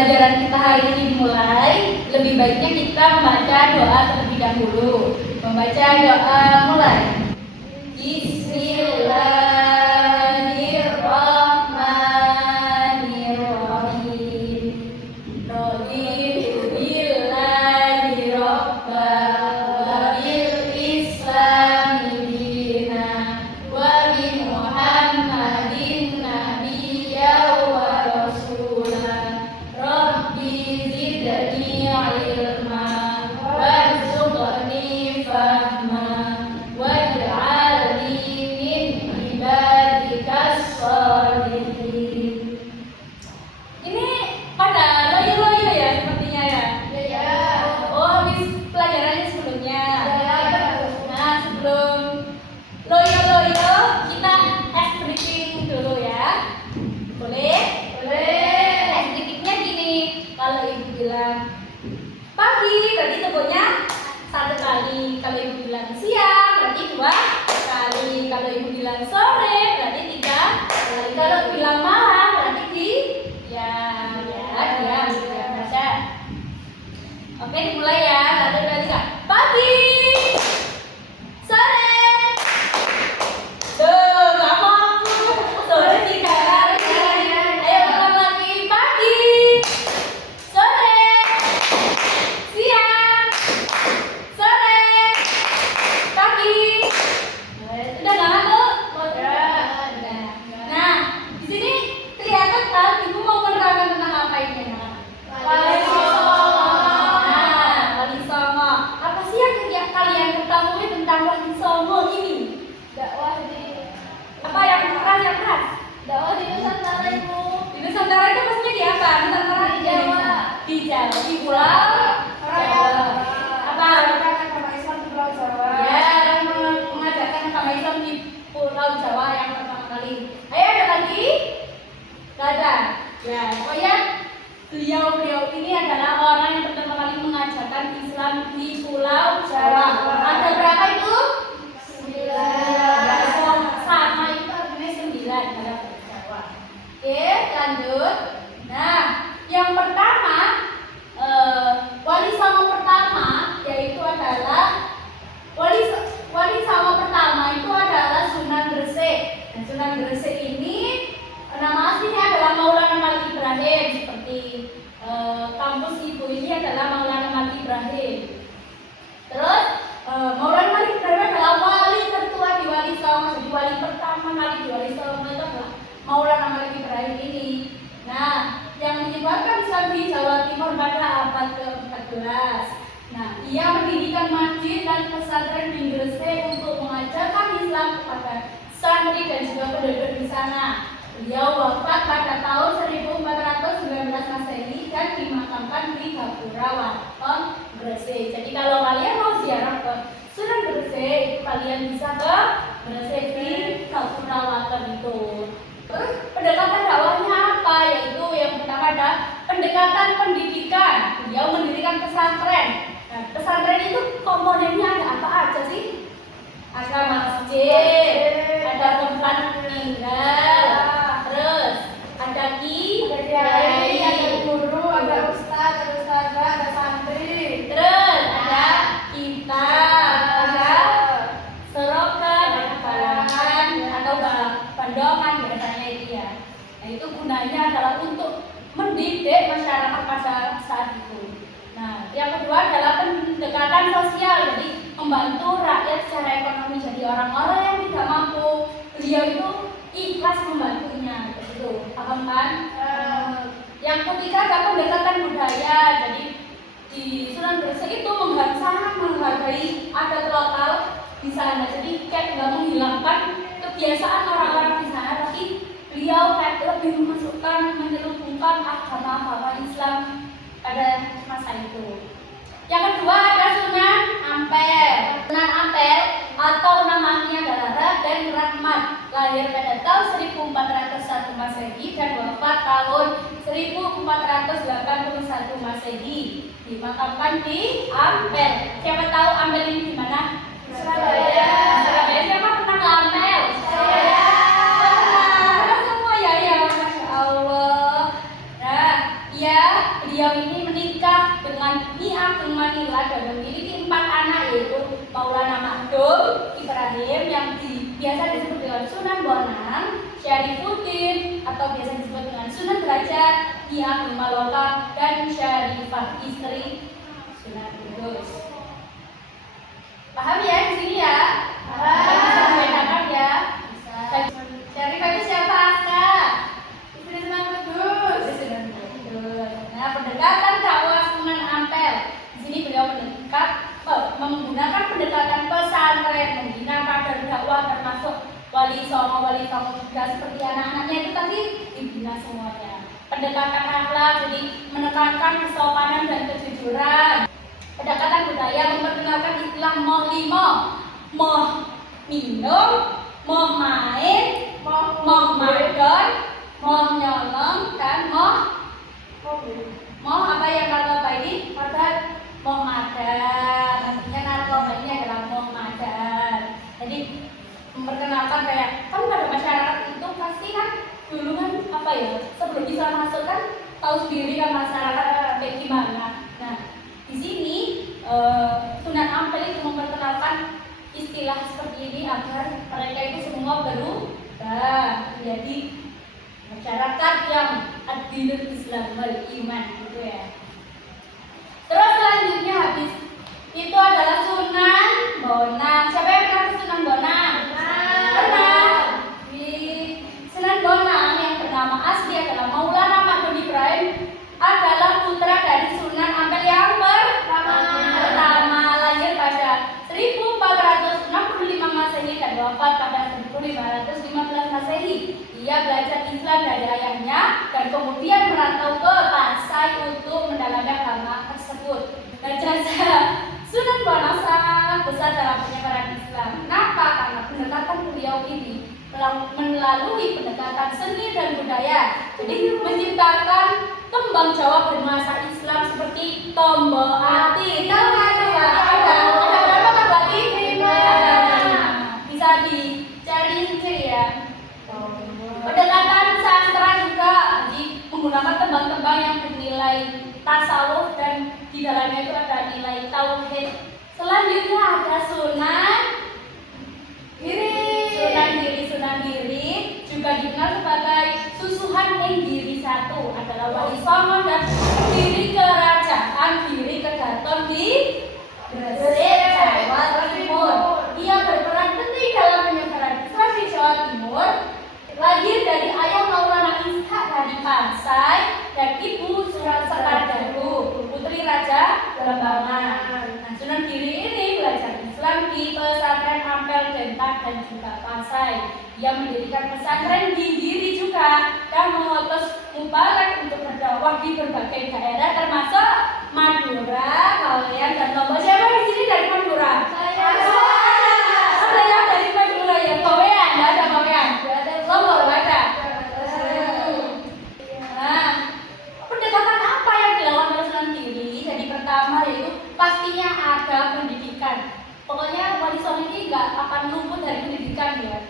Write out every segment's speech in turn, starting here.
pelajaran kita hari ini dimulai, lebih baiknya kita membaca doa terlebih dahulu. Membaca doa mulai. Bismillahirrahmanirrahim. Raditu billahi rabbah wa bil islami dina wa bi Muhammadin nabiyya wa rasulah. Rabbi zidni ilma warzuqni fahma waj'alni min ibadikas sholihin. Ini pada loyo-loyo ya sepertinya ya? Ya. Oh, habis pelajarannya sebelumnya. Ya. Nah, sebelum loyo-loyo kita ice breaking dulu ya. Boleh? Boleh. Ice breakingnya gini. Kalau ibu bilang pagi, berarti tepuknya 1 kali. Kalau ibu bilang siang, berarti 2 kali. Kalau ibu bilang sore, berarti 3 kali. Kalau bilang malam, berarti diam. Baca. Oke, dimulai ya. 1, 2, 3. Pagi. Sore. Tuh, nggak mau. Sore 3 kali. Ayo ulang lagi. Pagi. Sore. Siang. Sore. Pagi. Udah nggak ngantuk? Udah. Nah, di sini kelihatan kan ibu mau menerangkan tentang apa ini? Wali Songo. Nah, Wali Songo. Apa sih yang kalian ketahui tentang Wali Songo ini? Dakwah di Apa yang keras? dakwah di Nusantara Ibu. Di Nusantara itu maksudnya di apa? Nusantara Di Jawa. Di Jawa. Di Pulau Jawa. Apa? Agama Islam di Pulau Jawa. Ya, yang mengajarkan agama Islam di Pulau Jawa yang pertama kali. Ayo ada lagi? Gak ada. Ya, pokoknya beliau ini adalah orang yang pertama kali mengajarkan Islam di Pulau Jawa. Ada berapa itu? 9. Sama itu artinya 9 ada Jawa. Oke, lanjut. Nah, yang pertama Wali Songo pertama yaitu adalah Wali Songo pertama itu adalah Sunan Gresik. Dan Sunan Gresik ini nama aslinya adalah Maulana Malik Ibrahim, seperti kampus ibu ini adalah Maulana Malik Ibrahim. Terus Maulana Malik Ibrahim adalah wali tertua di Wali Songo. Jadi wali pertama kali di Wali Songo itu adalah Maulana Malik Ibrahim ini. Nah, yang menyebarkan Islam di Jawa Timur pada abad ke-14. Nah, ia mendirikan masjid dan pesantren di Gresik untuk mengajarkan Islam kepada santri dan juga penduduk di sana. Beliau wafat pada tahun 1419 Masehi dan dimakamkan di Gapura Waton, Gresik. Jadi kalau kalian mau ziarah ke Sunan Gresik, itu kalian bisa ke Gresik di Gapura Waton itu. Terus pendekatan dakwahnya apa? Yaitu yang pertama ada pendekatan pendidikan. Beliau mendirikan pesantren. Nah, pesantren itu komponennya ada apa aja sih? Ada masjid, ada tempat tinggal, terus ada Kiai, ada guru, ada ustaz, ada ustazah, ada santri. terus ada kitab, ada serokan, ada balangan atau bandongan biasanya itu ya. Nah, itu gunanya adalah untuk mendidik masyarakat pada saat itu. Nah, yang kedua adalah pendekatan sosial, jadi membantu rakyat secara ekonomi. Jadi orang-orang yang tidak mampu, beliau itu ikhlas membantunya, gitu. Paham kan? Yang ketiga ada pendekatan budaya. Jadi di Sunan Gresik itu sangat menghargai adat lokal di sana. Jadi kayak nggak menghilangkan kebiasaan orang-orang di sana, tapi beliau kayak lebih menyelubungkan agama Islam pada masa itu. Yang kedua ada Sunan Ampel. Sunan Ampel atau namanya adalah Raden Rahmat, lahir pada tahun 1401 Masehi dan wafat tahun 1481 Masehi. Dimakamkan di Ampel. Siapa tahu Ampel ini di mana? Surabaya. Surabaya. Siapa pernah ke Ampel? Saya. Semua ya, masya Allah. Nah, ya beliau ini menikah dengan Nyi Ageng Manila dan memiliki 4 anak, yaitu Maulana Makdum Ibrahim yang biasa disebut dengan Sunan Bonang, Syarifuddin atau biasa disebut dengan Sunan Derajat, Nyi Ageng Maloka, dan Syarifah istri Sunan Kudus. Paham ya di sini ya? Bisa membedakan ya? Syarifah itu siapa, Aska? Istri Sunan Kudus. Nah, pendekatan dakwah Sunan Ampel. Di sini beliau menggunakan pendekatan pesantren, membina kader dakwah termasuk wali songo juga seperti anak-anaknya itu tadi dibina semuanya. Pendekatan akhlak, jadi menekankan kesopanan dan kejujuran. Pendekatan budaya, memperkenalkan istilah moh limo, moh minum, moh main, moh madon, moh nyolong, dan moh apa yang narkoba ini? Moh madan. Artinya narkoba ini adalah moh madan. Jadi memperkenalkan kayak kan pada masyarakat itu pasti kan dulu kan apa ya, sebelum bisa masuk kan tahu sendiri kan masyarakat kayak gimana. Nah di sini Sunan Ampel itu memperkenalkan istilah seperti ini agar mereka itu semua berubah menjadi masyarakat yang ad-dinul Islam wal iman gitu ya. Terus selanjutnya habis itu adalah Sunan Bonang. Siapa yang pernah ke Sunan Bonang? Pernah. Di Sunan Bonang yang bernama asli adalah Maulana Makdum Ibrahim adalah putra dari Sunan Ampel yang pertama, lahir pada 1465 Masehi dan wafat pada 1515 Masehi. Ia belajar Islam dari ayahnya dan kemudian merantau ke Pasai untuk mendalami agama tersebut. Dan jasa Sunan Bonang sangat besar dalam penyebaran Islam. Kenapa? Karena pendekatan beliau ini melalui pendekatan seni dan budaya. Jadi menciptakan tembang Jawa bernuansa Islam seperti Tombo Ati. Tahu nggak tuh? Ada berapa kan Bati? 5. Bisa dicari ya. Pendekatan sastra juga, jadi menggunakan tembang-tembang yang bernilai tasawuf dan di dalamnya itu ada nilai tauhid. Selanjutnya ada Sunan Giri juga dikenal sebagai Susuhan ing Giri I, adalah wali songo dan pendiri kerajaan Giri Kedaton di Gresik, Jawa Timur. Ia berperan penting dalam penyebaran Islam di Jawa Timur. Lahir dari ayah Maulana Ishak dari Pasai dan ibu Sekardadu, putri Raja Belambangan. Nah, Sunan Giri ini belajar Islam di pesantren Ampel Denpasar dan juga Pasai. Ia mendirikan pesantren di Giri juga dan mengutus mubalek untuk berdakwah di berbagai daerah termasuk Madura, Kawean, dan Lombok. Siapa di sini dari Madura? Ada yang dari Madura ya? Kawean, nggak ada Kawean. Lombok nggak ada. Nah, pendekatan apa yang dilakukan oleh Sunan Giri? Jadi pertama yaitu pastinya ada pendidikan. Pokoknya wali songo ini nggak akan luput dari pendidikan ya.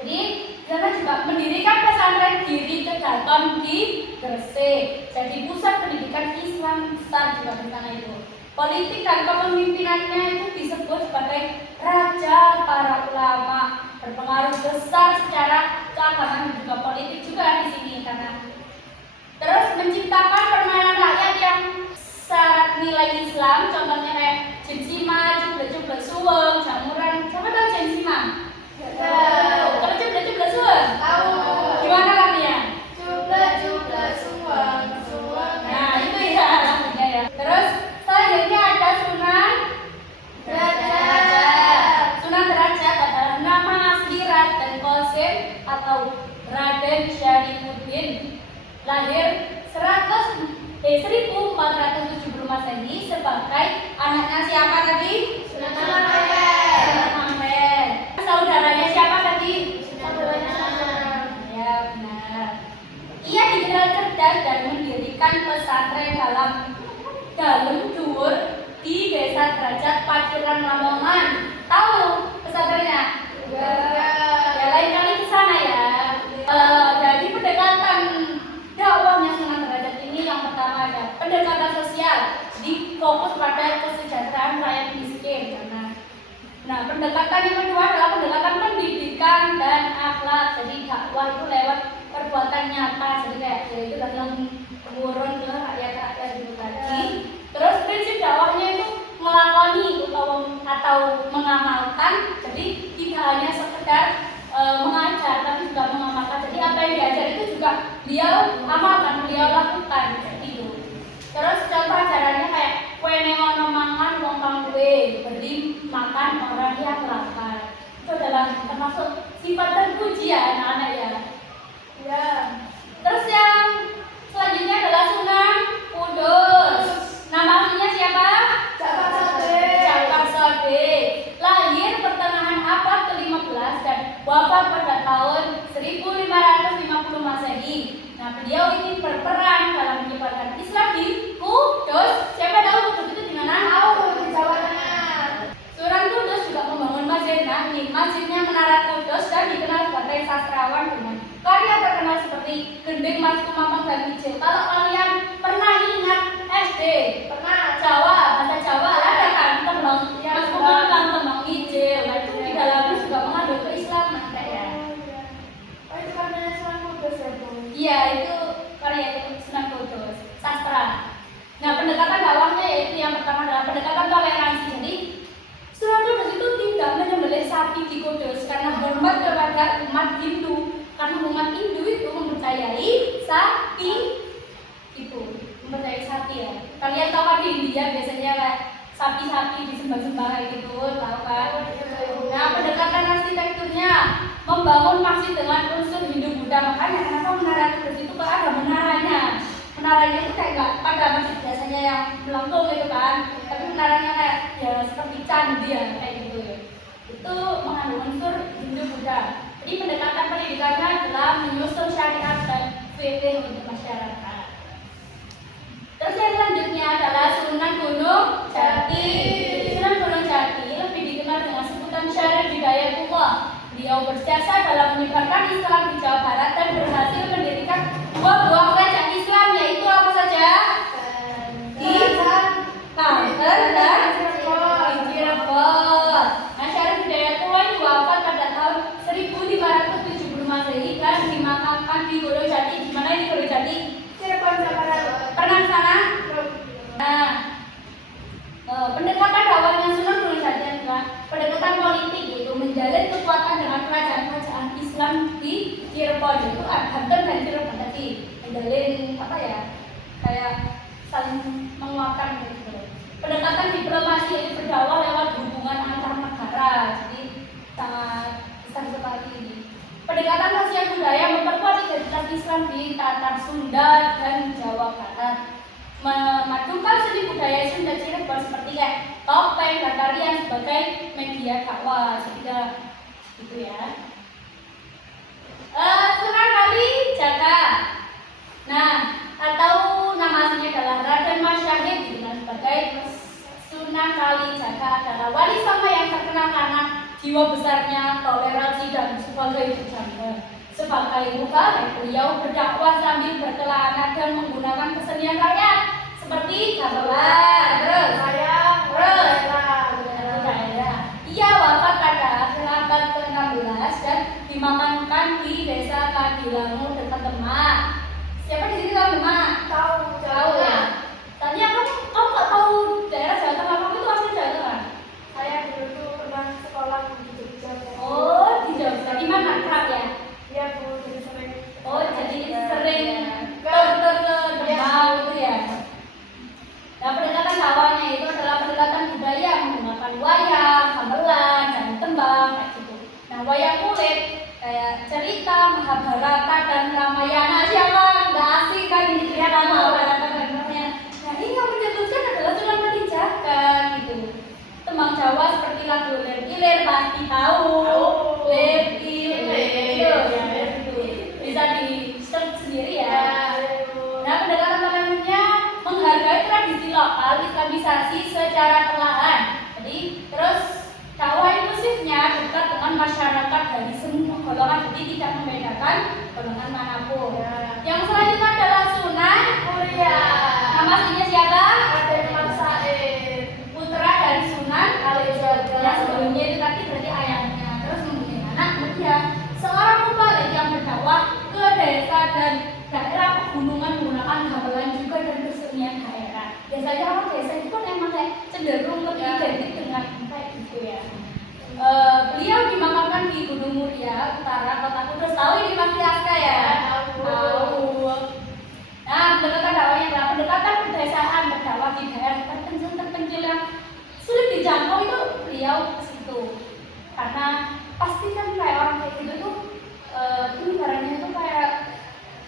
Jadi dia juga mendirikan pesantren Giri Kedaton di Gresik. Jadi pusat pendidikan Islam besar juga di sana itu. Politik dan kepemimpinannya itu disebut sebagai raja para ulama, berpengaruh besar secara keagamaan dan juga politik juga di sini karena terus menciptakan permainan rakyat yang syarat nilai Islam, contohnya kayak jensima, juble-juble suweng, jamuran. Siapa tahu jensima? Kalau juble-juble suweng? Tahu. Gimana lagunya? Juble suweng. Nah itu ya lagunya ya. Terus selanjutnya ada Sunan Derajat. Sunan Derajat adalah nama asli Raden Qasim atau Raden Syarifuddin. Lahir 1470 Masehi sebagai anaknya siapa tadi? Sunan Ampel. Saudaranya siapa tadi? Ya benar. Ia dikenal cerdas dan mendirikan pesantren dalam dhuwur di Desa Derajat Paciran Lamongan. Tahu pesantrennya? Ya lain kali ke sana ya. Jadi pendekatan dakwahnya Sunan Derajat ini yang pertama adalah pendekatan sosial, jadi fokus pada kesejahteraan rakyat miskin. Nah, pendekatan yang kedua adalah pendekatan pendidikan dan akhlak. Jadi dakwah itu lewat perbuatan nyata, jadi kayak itu dalam turun ke rakyat-rakyat itu tadi. Terus prinsip dakwahnya itu melakoni atau mengamalkan, jadi tidak hanya sekedar mengajar tapi juga mengamalkan. Jadi apa yang diajar itu juga beliau amalkan, beliau lakukan seperti itu. Terus contoh ajarannya kayak kue nengono mangan wong kang duwe, beri makan orang yang lapar. Itu adalah termasuk sifat terpuji ya anak-anak ya. Ya. Terus yang selanjutnya adalah Sunan Kudus. Nama aslinya siapa? Jaka Sode. Jaka Sode. Lahir pertengahan abad ke-15 dan wafat pada tahun 1550 Masehi. Nah, beliau ini berperan dalam menyebarkan Islam di Kudus. Siapa tahu Kudus itu di mana? Tahu, di Jawa Tengah. Sunan Kudus juga membangun masjid. Nah, ini masjidnya Menara Kudus dan dikenal sebagai sastrawan dengan karya terkenal seperti Gending Mas Kumambang dan Ijil. Kalau kalian pernah ingat SD, Pernah. Jawa, bahasa Jawa ada kan tembang Iya, Mas Kumambang, tembang Ijil. Nah, itu di dalamnya juga mengandung keislaman ya. Oh, itu karena Sunan Kudus ya, Bu? Iya, itu karya Sunan Kudus, sastra. Nah, pendekatan dakwahnya yaitu yang pertama adalah pendekatan toleransi. Jadi, Sunan Kudus itu tidak menyembelih sapi di Kudus karena hormat kepada umat Hindu. Karena umat Hindu itu mempercayai sapi itu, mempercayai sapi ya. Kalian tahu kan di India biasanya kayak sapi-sapi disembah-sembah kayak gitu, tahu kan? Nah, pendekatan arsitekturnya membangun masjid dengan unsur Hindu-Buddha. Makanya kenapa Menara Kudus itu kalau ada menaranya. Menaranya itu kayak nggak pada masjid biasanya yang melengkung gitu kan, tapi menaranya kayak ya seperti candi ya kayak gitu ya. Itu mengandung unsur Hindu-Buddha. Jadi pendekatan pendidikannya adalah menyusun syariat dan fikih untuk masyarakat. Terus yang selanjutnya adalah Sunan Gunung Jati. Sunan Gunung Jati lebih dikenal dengan sebutan Syarif Hidayatullah. Beliau berjasa dalam menyebarkan Islam di Jawa Barat dan berhasil mendirikan dua buah kerajaan Islam, yaitu apa saja? Di Banten dan di Cirebon. Nah, Syarif Hidayatullah ini wafat pada tahun 1570 Masehi dan dimakamkan di Gunung Jati. Di mana ini Gunung Jati? Cirebon, Jawa Barat. Pernah ke sana? Nah, pendekatan dakwahnya Sunan Gunung Jati adalah pendekatan politik, yaitu menjalin kekuatan dengan kerajaan-kerajaan Islam di Cirebon, itu Banten dan Cirebon tadi. Menjalin apa ya? Kayak saling menguatkan gitu. Pendekatan diplomasi, yaitu berdakwah lewat hubungan antar negara. Jadi sangat besar sekali ini. Pendekatan sosial budaya memperkuat identitas Islam di Tatar Sunda dan Jawa Barat. Memadukan seni budaya Sunda Cirebon seperti kayak topeng dan tarian sebagai media dakwah. Sehingga gitu ya. Sunan Kalijaga. Nah, atau nama aslinya adalah Raden Mas Syahid, dikenal sebagai Sunan Kalijaga, adalah wali songo yang terkenal karena jiwa besarnya, toleransi dan sebagai berjangka. Sebagai mubalek, beliau berdakwah sambil berkelana dan menggunakan kesenian rakyat seperti gamelan, terus daerah. Ia wafat pada akhir abad ke-16 dan dimakamkan di desa Kadilangu dekat Demak. Siapa di sini tahu Demak? Tahu ya. Tadinya kamu nggak tahu daerah Jawa Tengah, kamu itu asli Jawa Tengah? Saya dulu tuh pernah sekolah di Jogja. Oh, di Jogja. Di mana? Kerap ya? Iya, Bu, jadi sering. Oh, jadi sering tur ke Demak gitu ya. Nah, pendekatan dakwahnya itu adalah pendekatan budaya menggunakan wayang, gamelan, dan tembang kayak gitu. Nah, wayang kulit kayak cerita Mahabharata dan Ramayana. Siapa nggak asing kan ini cerita Mahabharata dan Ramayana. Nah, ini yang mencetuskan adalah Sunan Kalijaga gitu. Tembang Jawa seperti lagu Ler Ilir pasti tahu. Ler Ilir bisa di search sendiri ya. Nah, pendekatan lainnya menghargai tradisi lokal, islamisasi secara perlahan. Jadi terus dakwah inklusifnya dekat dengan masyarakat dari semua golongan, jadi tidak membedakan golongan manapun. Yang selanjutnya adalah Sunan Muria. Nama biasanya orang desa itu kan emang kayak cenderung lebih identik dengan kayak gitu ya. Beliau dimakamkan di Gunung Muria Utara, Kota Kudus. Tahu ini Mas Yaska ya? Tahu. Nah, pendekatan dakwahnya adalah pendekatan pedesaan berdakwah di daerah terpencil yang sulit dijangkau itu beliau ke situ. Karena pasti kan kayak orang kayak gitu tuh ini barangnya itu kayak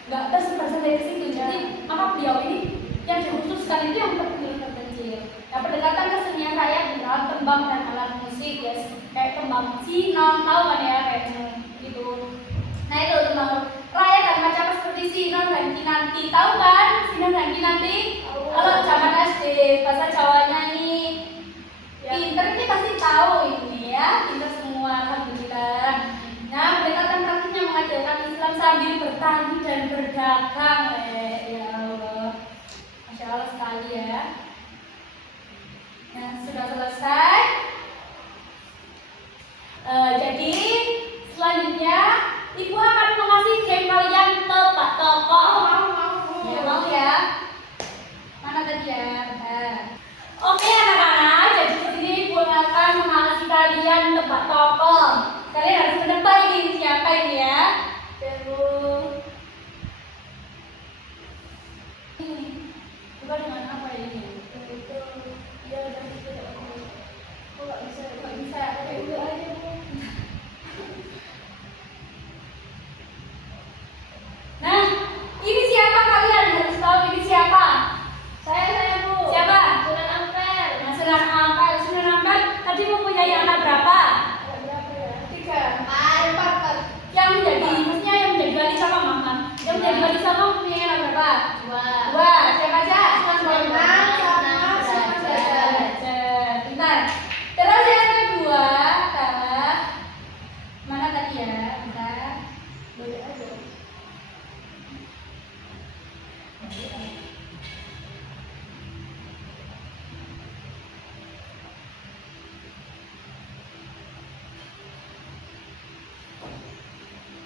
nggak tersebar sampai ke situ. Jadi maka beliau ini yang dikhususkan itu yang terpencil. Nah, pendekatan kesenian rakyat dalam tembang dan alat musik ya, kayak tembang sinom, tahu kan ya kayak gitu. Nah itu tembang rakyat dan macam seperti sinom dan kinanti, tahu kan sinom dan kinanti? Kalau zaman SD bahasa Jawanya nih pinter ini pasti tahu ini ya, pinter semua alhamdulillah. Nah, pendekatan praktiknya mengajarkan Islam sambil bertani dan berdagang. Ya Allah, Masya Allah sekali ya. Nah, sudah selesai. Jadi selanjutnya Ibu akan mengasih game kalian tebak tokoh. Ya, mau ya? Mana tadi ya? Oke anak-anak, jadi di sini Ibu akan mengasih kalian tebak tokoh. Kalian harus menebak ini siapa ini ya? Coba dengan apa ini? Nah, ini siapa kalian harus tahu ini siapa? Saya Bu. Siapa? Sunan Ampel. Nah, Sunan Ampel. Sunan Ampel tadi mempunyai anak berapa? Ada berapa ya? 3. 4. Yang menjadi, maksudnya yang menjadi wali sama mama. Yang menjadi wali sama mempunyai anak berapa? 2. Dua. Siapa aja? Sunan Bonang sama Sunan Derajat. Bentar. Terus yang kedua adalah mana tadi ya? Bentar. Boleh aja.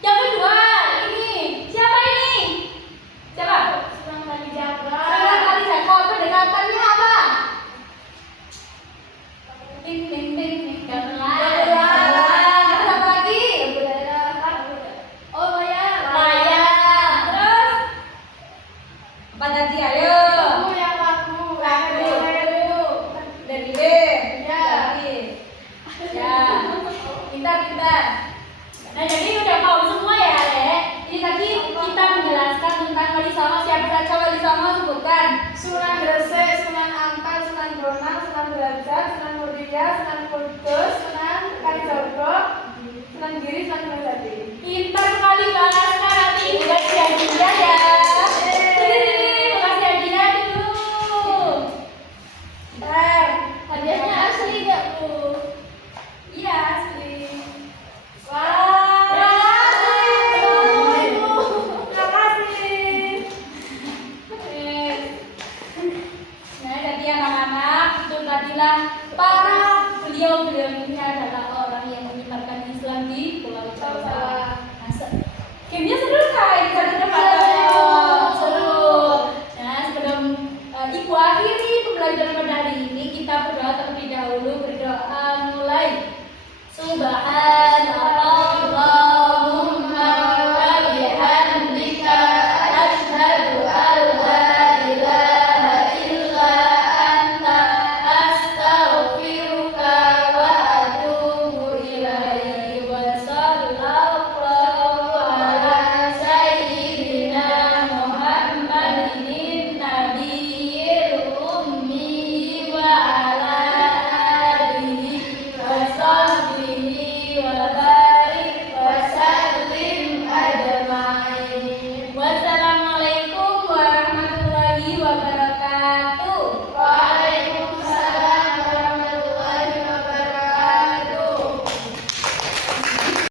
Yang kedua, ini siapa ini? Siapa? Sunan Kalijaga. Sunan Kalijaga. Pendekatannya apa? Ting ting ting ting. Gamelan. Terus apa lagi? Oh ya. Wayang. Terus apa tadi? Ayo. Bu yang lagu. Dari B. Ya. Ya. Pintar. Nah, jadi udah tahu semua ya, Dek. Ini tadi kita menjelaskan tentang Wali Songo. Siapa saja Wali Songo sebutkan. Sunan Gresik, Sunan Ampel, Sunan Bonang, Sunan Derajat, Sunan Muria, Sunan Kudus, Sunan Kalijaga, Sunan Giri, Sunan Gunung Jati. Pintar sekali Mbak Laska. Nanti Ibu kasih hadiah ya. Sini, Ibu kasih hadiah dulu. Bentar. Hadiahnya asli nggak Bu? Iya, asli. Wah. Terima kasih. Nah, jadi anak-anak itu tadilah para beliau-beliau ini adalah orang yang menyebarkan Islam di Pulau Jawa. Nah, gamenya seru kan? Bisa ditebak seru. Nah, sebelum Ibu akhiri pembelajaran pada hari ini, kita berdoa terlebih dahulu. Berdoa mulai. Subhan